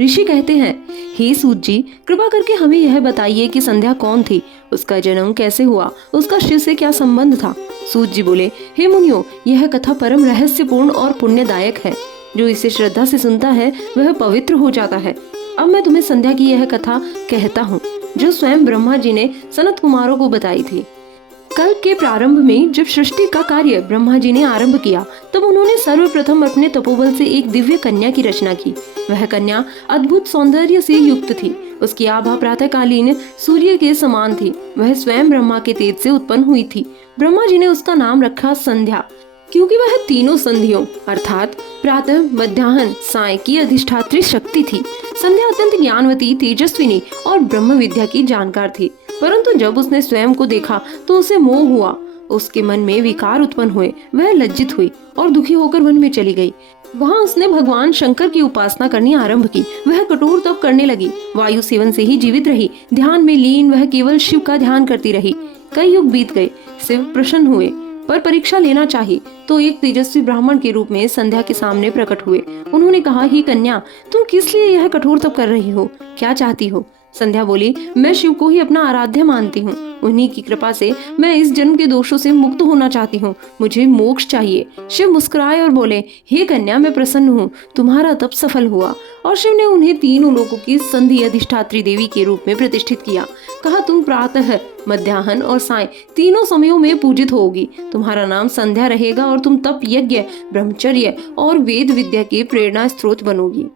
ऋषि कहते हैं, हे सूत जी, कृपा करके हमें यह बताइए कि संध्या कौन थी, उसका जन्म कैसे हुआ, उसका शिव से क्या संबंध था। सूत जी बोले, हे मुनियों, यह कथा परम रहस्यपूर्ण और पुण्यदायक है। जो इसे श्रद्धा से सुनता है वह पवित्र हो जाता है। अब मैं तुम्हें संध्या की यह कथा कहता हूँ, जो स्वयं ब्रह्मा जी ने सनत कुमारों को बताई थी। कल्प के प्रारंभ में जब सृष्टि का कार्य ब्रह्मा जी ने आरंभ किया, तब उन्होंने सर्वप्रथम अपने तपोबल से एक दिव्य कन्या की रचना की। वह कन्या अद्भुत सौंदर्य से युक्त थी। उसकी आभा प्रातःकालीन सूर्य के समान थी। वह स्वयं ब्रह्मा के तेज से उत्पन्न हुई थी। ब्रह्मा जी ने उसका नाम रखा संध्या, क्योंकि वह तीनों संधियों अर्थात प्रातः, मध्याह्न, साय की अधिष्ठात्री शक्ति थी। संध्या अत्यंत ज्ञानवती, तेजस्विनी और ब्रह्म विद्या की जानकार थी। परंतु जब उसने स्वयं को देखा तो उसे मोह हुआ। उसके मन में विकार उत्पन्न हुए। वह लज्जित हुई और दुखी होकर वन में चली गई। वहाँ उसने भगवान शंकर की उपासना करनी आरंभ की। वह कठोर तप करने लगी। वायु सेवन से ही जीवित रही। ध्यान में लीन वह केवल शिव का ध्यान करती रही। कई युग बीत गए। शिव प्रसन्न हुए, पर परीक्षा लेना चाहिए तो एक तेजस्वी ब्राह्मण के रूप में संध्या के सामने प्रकट हुए। उन्होंने कहा, हे कन्या, तुम किस लिए यह कठोर तप कर रही हो? क्या चाहती हो? संध्या बोली, मैं शिव को ही अपना आराध्य मानती हूँ। उन्हीं की कृपा से मैं इस जन्म के दोषों से मुक्त होना चाहती हूँ। मुझे मोक्ष चाहिए। शिव मुस्कुराए और बोले, हे कन्या, मैं प्रसन्न हूँ। तुम्हारा तप सफल हुआ। और शिव ने उन्हें तीनों लोकों की संधि अधिष्ठात्री देवी के रूप में प्रतिष्ठित किया। कहा, तुम प्रातः, मध्याह्न और साय तीनों समयों में पूजित होगी। तुम्हारा नाम संध्या रहेगा और तुम तप, यज्ञ, ब्रह्मचर्य और वेद विद्या के प्रेरणा स्रोत बनोगी।